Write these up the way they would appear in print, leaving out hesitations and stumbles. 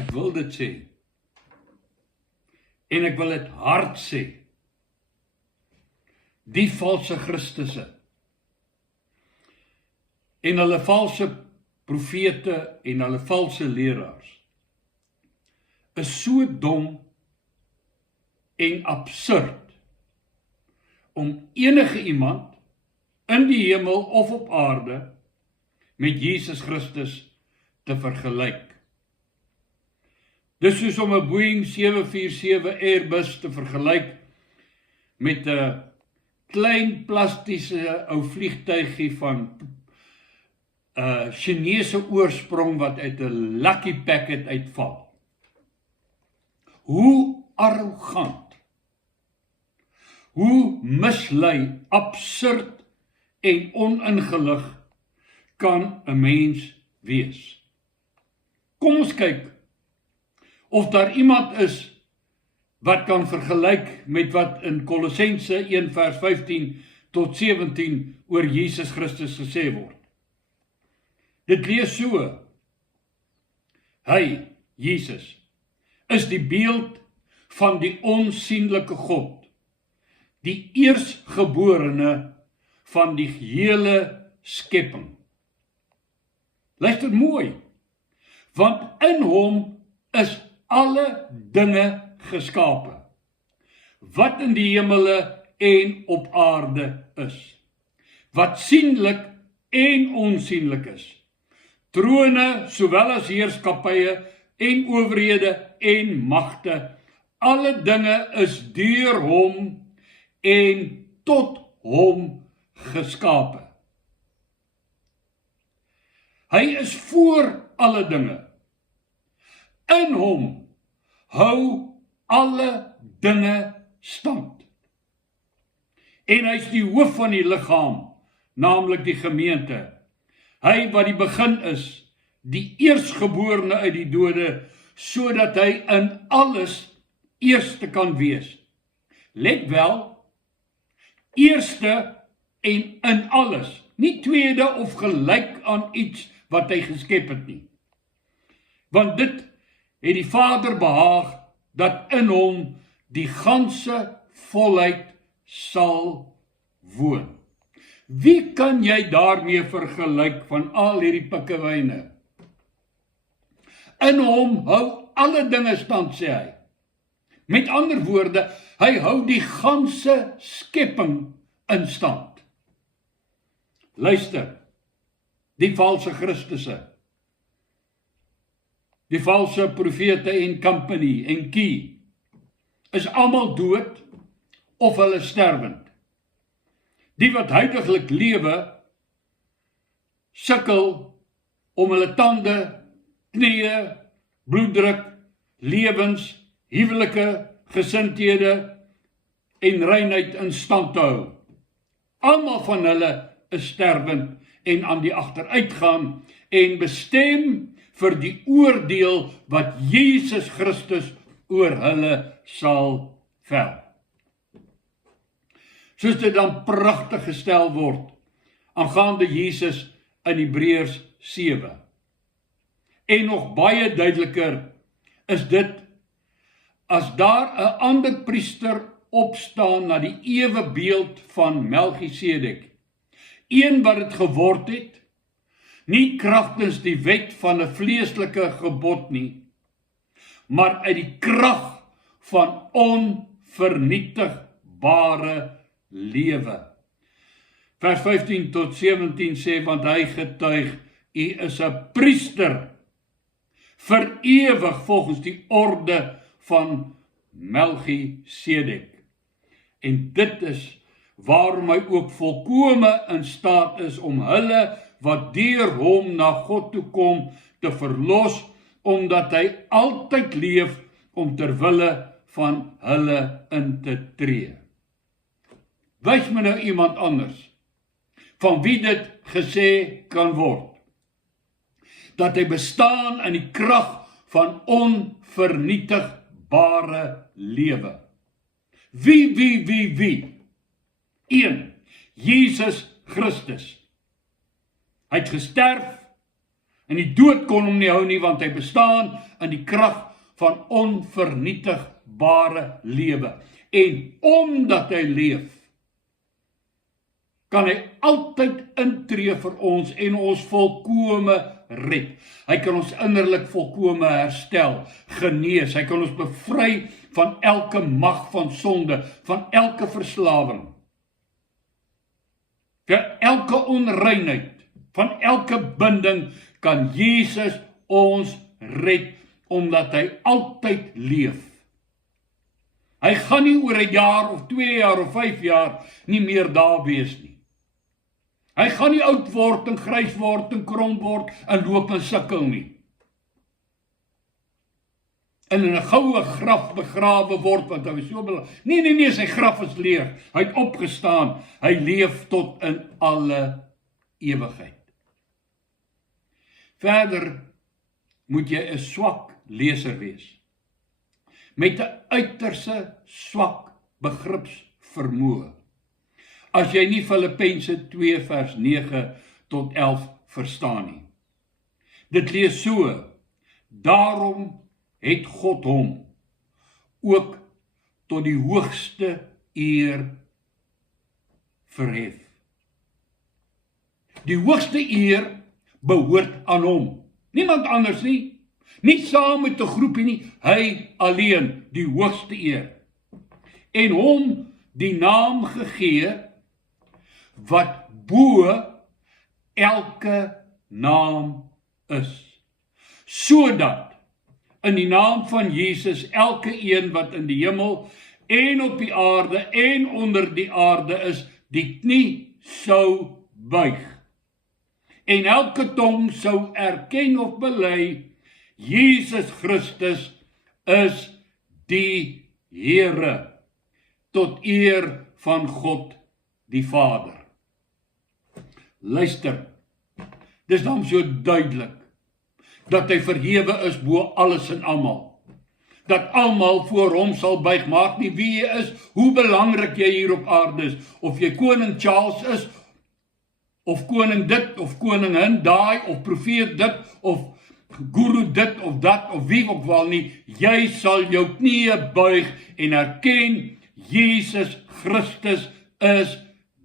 Ek wil dit sê. En ek wil dit hard sê. Die valse Christusse en hulle valse profete en hulle valse leraars is so dom en absurd om enige iemand in die hemel of op aarde met Jesus Christus te vergelyk. Dis soos om 'n Boeing 747 Airbus te vergelyk met 'n klein plastiese ou vliegtuigie van Chinese oorsprong wat uit 'n Lucky Packet uitval. Hoe arrogant, hoe mislei, absurd en oningelig kan 'n mens wees. Kom ons kyk of daar iemand is wat kan vergelyk met wat in Kolossense 1 vers 15 tot 17 oor Jesus Christus gesê word. Dit lees so: Hy, Jesus, is die beeld van die onsienlike God, die eersgeborene van die hele skepping. Luister mooi, want in hom is alle dinge geskape, wat in die hemele en op aarde is, wat sienlik en onsienlik is, trone sowel as heerskappye en owerhede en magte, alle dinge is deur hom en tot hom geskape. Hy is voor alle dinge. In hom hou alle dinge stand. En hy is die hoof van die liggaam, naamlik die gemeente. Hy wat die begin is, die eerstgeborene uit die dode, sodat hy in alles eerste kan wees. Let wel, eerste en in alles, nie tweede of gelyk aan iets wat hy geskep het nie. Want dit het die Vader behaag, dat in hom die ganse volheid sal woon. Wie kan jy daarmee vergelyk van al hierdie pikkewyne? In hom hou alle dinge stand, sê hy. Met ander woorde, hy hou die ganse skepping in stand. Luister, die valse Christusse, die valse profete en company en key, is almal dood of hulle sterwend. Die wat huidiglik lewe, sukkel om hulle tande, knieë, bloeddruk, lewens, huwelike, gesindhede en reinheid in stand te hou. Almal van hulle is sterwend en aan die agteruitgaan en bestem vir die oordeel wat Jesus Christus oor hulle sal vel. Soos dit dan pragtig gestel word aangaande Jesus in Hebreërs 7. En nog baie duideliker is dit as daar 'n ander priester opstaan na die ewe beeld van Melchisedek, een wat dit geword het, nie kragtens die wet van 'n vleeslike gebod nie, maar uit die krag van onvernietigbare lewe. Vers 15 tot 17 sê, want hy getuig, u is 'n priester, vir ewig volgens die orde van Melchisedek. En dit is waarom hy ook volkome in staat is om hulle wat deur hom na God toe kom te verlos, omdat hy altyd leef om ter wille van hulle in te tree. Wys my nou iemand anders van wie dit gesê kan word, dat hy bestaan in die krag van onvernietigbare lewe. Wie? 1. Jesus Christus. Hy het gesterf, En die dood kon hom nie hou nie, want hy bestaan in die krag van onvernietigbare lewe. En omdat hy leef, kan hy altyd intree vir ons en ons volkome red. Hy kan ons innerlik volkome herstel, genees. Hy kan ons bevry van elke mag van sonde, van elke verslawing, van elke onreinheid, van elke binding kan Jesus ons red, omdat hy altyd leef. Hy gaan nie oor 1 jaar of 2 jaar of 5 jaar nie meer daar wees nie. Hy gaan nie oud word en grys word en krom word en loop en sukkel nie. En in 'n goue graf begrawe word, want hy was so belangrik. Nee, sy graf is leeg. Hy het opgestaan. Hy leef tot in alle ewigheid. Verder moet jy 'n swak leser wees, met 'n uiterse swak begripsvermoë, as jy nie Filippense 2 vers 9 tot 11 verstaan nie. Dit lees so: daarom het God hom ook tot die hoogste eer verhef. Die hoogste eer behoort aan hom, niemand anders nie, nie saam met 'n groepie nie, hy alleen die hoogste eer, en hom die naam gegee wat bo elke naam is, sodat in die naam van Jesus elke een wat in die hemel en op die aarde en onder die aarde is, die knie sou buig, en elke tong sou erken of bely, Jesus Christus is die Here, tot eer van God die Vader. Luister, dis dan so duidelik, dat hy verhewe is bo alles en almal, dat almal voor hom sal buig, maak nie wie jy is, hoe belangrik jy hier op aarde is, of jy koning Charles is, of koning dit, of koningin daai, of profeet dit, of guru dit, of dat, of wie ook wel nie, jy sal jou knieë buig, en erken, Jesus Christus is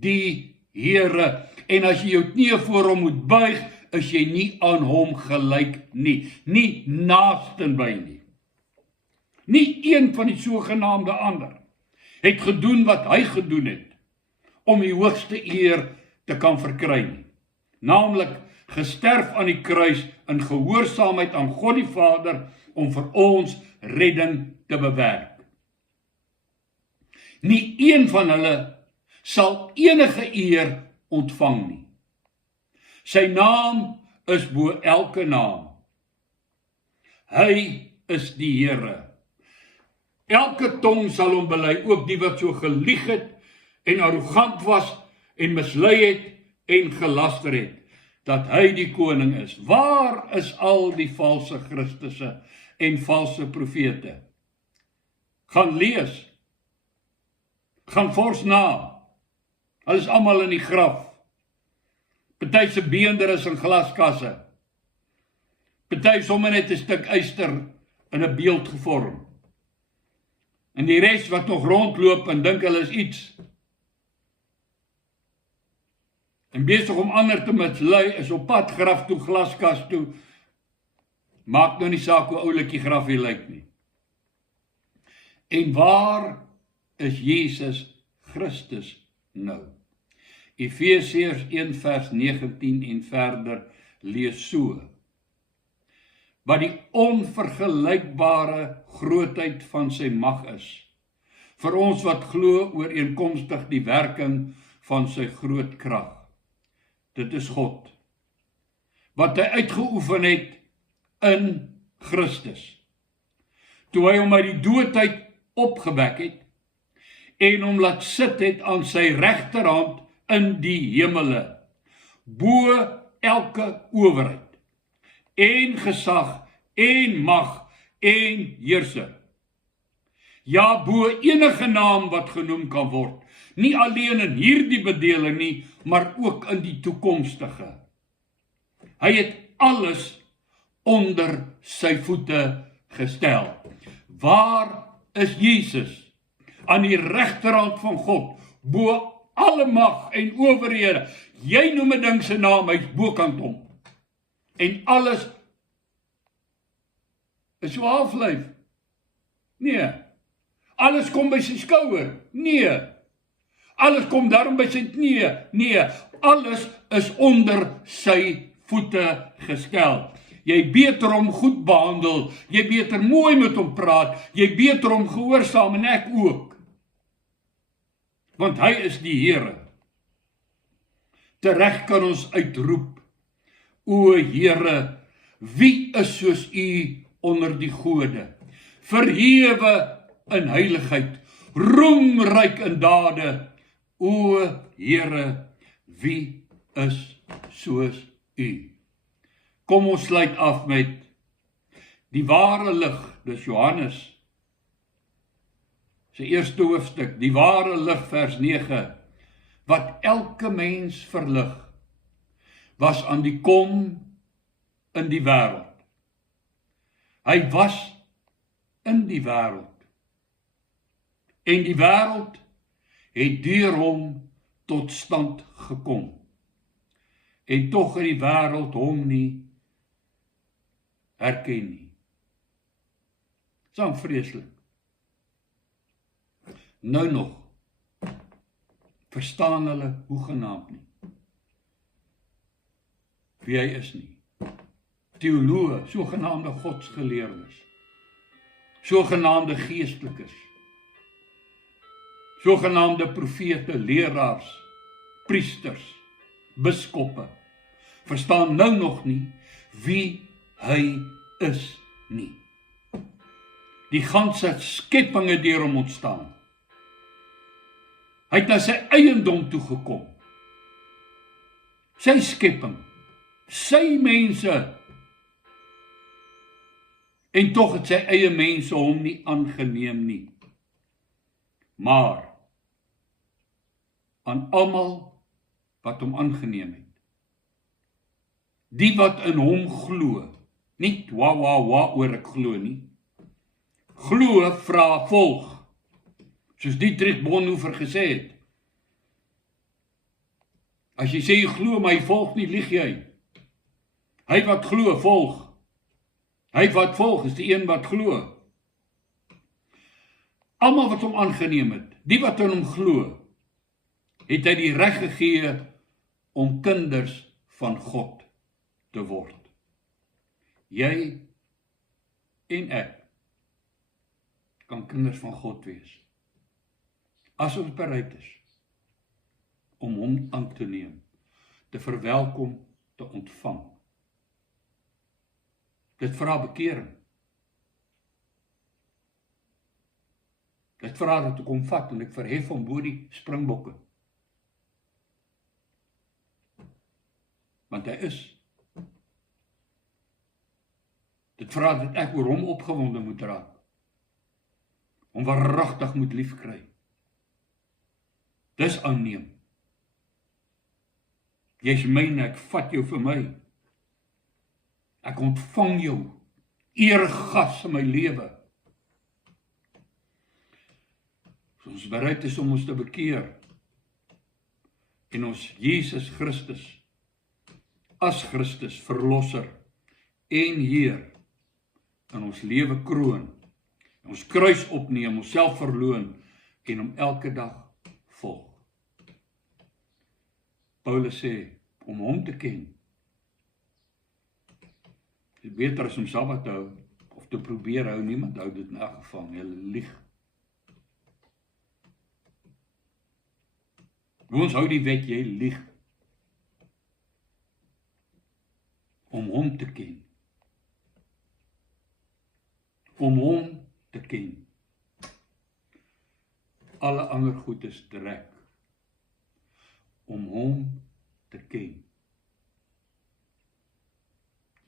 die Here, en as jy jou knieë voor hom moet buig, is jy nie aan hom gelyk nie, nie naastenby nie. Nie een van die sogenaamde ander het gedoen wat hy gedoen het, om die hoogste eer te kan verkry nie, naamlik gesterf aan die kruis in gehoorsaamheid aan God die Vader, om vir ons redding te bewerk. Nie een van hulle sal enige eer ontvang nie. Sy naam is bo elke naam. Hy is die Here. Elke tong sal hom bely, ook die wat so gelieg het en arrogant was en mislei het en gelaster het, dat hy die koning is. Waar is al die valse Christusse en valse profete? Gaan lees. Gaan vors na. Hulle is almal in die graf. Party se beender is in glaskasse. Party sommer net 'n stuk yster in 'n beeld gevorm. En die res wat nog rondloop en dink hulle is iets, en besig om ander te mislei, is op pad graf toe, glaskas toe. Maak nou nie saak hoe oulik die graf hier lyk nie. En waar is Jesus Christus nou? Efesiërs 1 vers 19 en verder lees so: wat die onvergelykbare grootheid van sy mag is, vir ons wat glo ooreenkomstig die werking van sy groot krag. Dit is God, wat hy uitgeoefen het in Christus, toe hy hom uit die doodheid opgewek het, en hom laat sit het aan sy regterhand in die hemele, bo elke owerheid, en gesag, en mag, en heerser. Ja, bo enige naam wat genoem kan word, nie alleen in hierdie bedeling nie, maar ook in die toekomstige. Hy het alles onder sy voete gestel. Waar is Jesus? Aan die regterhand van God, bo alle mag en owerhede. Jy noem 'n ding sy naam, hy's bokant hom. En alles is so halflyf. Nee. Alles kom by sy skouer. Nee. Alles kom daarom by sy knie. Nee. Alles is onder sy voete gestel. Jy beter hom goed behandel. Jy beter mooi met hom praat. Jy beter hom gehoorsaam en ek ook. Want hy is die Here. Tereg kan ons uitroep, o Here, wie is soos U onder die gode? Verhewe in heiligheid, roemryk in dade, o Here, wie is soos U? Kom ons sluit af met die ware lig, dis Johannes, sy eerste hoofstuk, die ware lig, vers 9, wat elke mens verlig, was aan die kom in die wêreld. Hy was in die wêreld, en die wêreld het deur hom tot stand gekom. En tog het die wêreld hom nie herken nie. Saam vreeslik. Nou nog, verstaan hulle hoegenaamd nie wie hy is nie. Teoloë, sogenaamde godsgeleerdes, sogenaamde geestelikes, sogenaamde profete, leraars, priesters, biskoppe, verstaan nou nog nie wie hy is nie. Die ganse skepping het deur hom ontstaan. Hy het na sy eiendom toegekom. Sy skepping, sy mense. En tog het sy eie mense hom nie aangeneem nie. Maar aan almal wat hom aangeneem het, die wat in hom glo, nie oor ek glo nie, glo vra volg, soos Dietrich Bonhoeffer gesê het. As jy sê jy glo, maar jy volg nie, lieg jy. Hy wat glo, volg. Hy wat volg is die een wat glo. Almal wat hom aangeneem het, die wat in hom glo, het hy die reg gegee om kinders van God te word. Jy en ek kan kinders van God wees, as ons bereid is om hom aan te neem, te verwelkom, te ontvang. Dit vra bekering. Dit vra dat ek hom vat en ek verhef hom bo die springbokke. Want hy is. Dit vra dat ek oor hom opgewonde moet raak. Hom waaragtig moet liefkry. Dis aanneem. Jy's myne, ek vat jou vir my. Ek ontvang jou, eergas in my lewe. As ons bereid is om ons te bekeer, en ons Jesus Christus, as Christus, verlosser en Heer, in ons lewe kroon, ons kruis opneem, ons self verloon, en hom elke dag volg. Paulus sê, om hom te ken, is beter as om Sabbat te hou, of te probeer hou, niemand hou dit in elk geval, hulle lieg. Ons hou die wet, jy lieg. Om hom te ken. Om hom te ken. Alle ander goed is trek. Om hom te ken.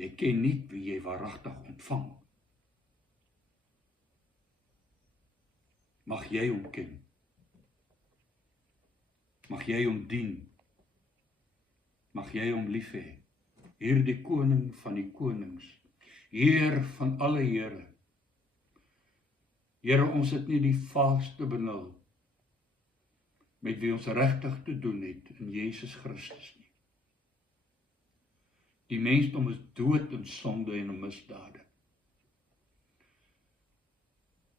Jy ken nie wie jy waaragtig ontvang. Mag jy hom ken. Mag jy hom dien. Mag jy hom lief hê. hierdie koning van die konings, Heer van alle Here. Here, ons het nie die vaagste benul met wie ons regtig te doen het in Jesus Christus nie. Die mensdom is dood in sonde en in misdade.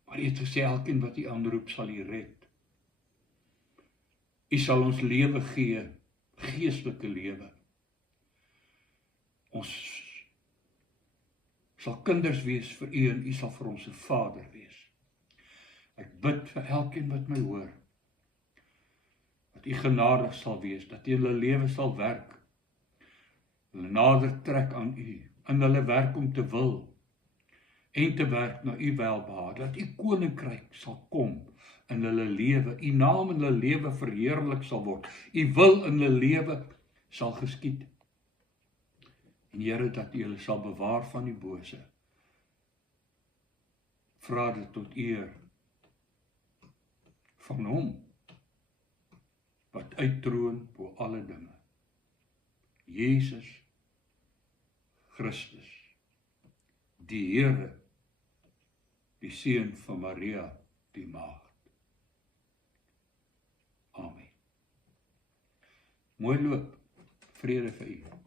Maar U het gesê, elkeen wat U aanroep sal U red. U sal ons lewe gee, geestelike lewe. Ons sal kinders wees vir U en U sal vir ons 'n Vader wees. Ek bid vir elkeen wat my hoor, dat U genadig sal wees, dat U in hulle lewe sal werk, hulle nader trek aan U, in hulle werk om te wil, en te werk na U welbehae, dat U koninkryk sal kom in hulle lewe, U naam in hulle lewe verheerlik sal word, U wil in hulle lewe sal geskied. En Here, dat U hulle sal bewaar van die bose. Vra dit tot eer van Hom, wat uittroon bo alle dinge. Jesus Christus, die Here, die Seun van Maria, die Maagd. Amen. Mooi loop, vrede vir u.